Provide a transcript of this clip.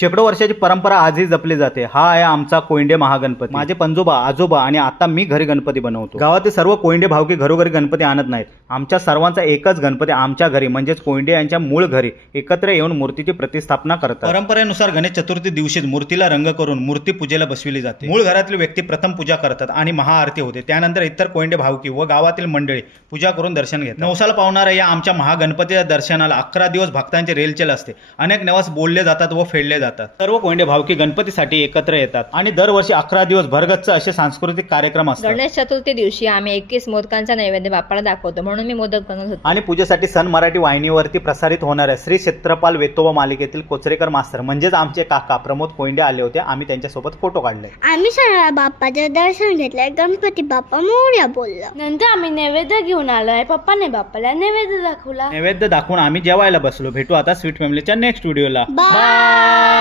शेकडो वर्षाची परंपरा आजही जपली जाते। हा आहे आमचा कोयंडे महागणपती। माझे पंजोबा आजोबा आणि आता मी घरी गणपती बनवतो। गावातील सर्व कोयंडे भावकी घरोघरी गणपती आणत नाहीत। आमच्या सर्वांचा एकच गणपती आमच्या घरी म्हणजेच कोयंडे यांच्या मूळ घरी एकत्र येऊन मूर्तीची प्रतिष्ठापना करतात। परंपरेनुसार गणेश चतुर्थी दिवशीच मूर्तीला रंग करून मूर्ती पूजेला बसविली जाते। मूळ घरातील व्यक्ती प्रथम पूजा करतात आणि महाआरती होते। त्यानंतर इतर कोयंडे भावकी व गावातील मंडळी पूजा करून दर्शन घेतात। नवसाला पावणाऱ्या या आमच्या महागणपतीच्या दर्शनाला 11 दिवस भक्तांची रेलचेल असते। अनेक नवस बोलले जातात व फेडले जातात। सर्व कोयंडे भावकी गणपतीसाठी एकत्र येतात आणि दरवर्षी 11 दिवस भरगच्च असे सांस्कृतिक कार्यक्रम असतात। गणेश चतुर्थी दिवशी आम्ही 21 मोदकांचा नैवेद्य बाप्पाला दाखवतो, म्हणून मी मोदक बनवत होतो। आणि पूजेसाठी सन मराठी वाहिनीवरती प्रसारित होणाऱ्या श्री क्षेत्रपाल वेतोबा मालिकेतील कोचरेकर मास्तर म्हणजेच आमचे काका प्रमोद कोयंडे आले होते। आम्ही त्यांच्यासोबत फोटो काढले। आम्ही सगळ्या बाप्पाचे दर्शन घेतले। गणपती बाप्पा मोरया बोलला। नंतर आम्ही नैवेद्य घेऊन आलोय। पप्पाने बाप्पाला नैवेद्य दाखवला। नैवेद्य दाखवून आम्ही जेवायला बसलो। भेटू आता स्वीट फॅमिलीच्या नेक्स्ट व्हिडिओला। बाय।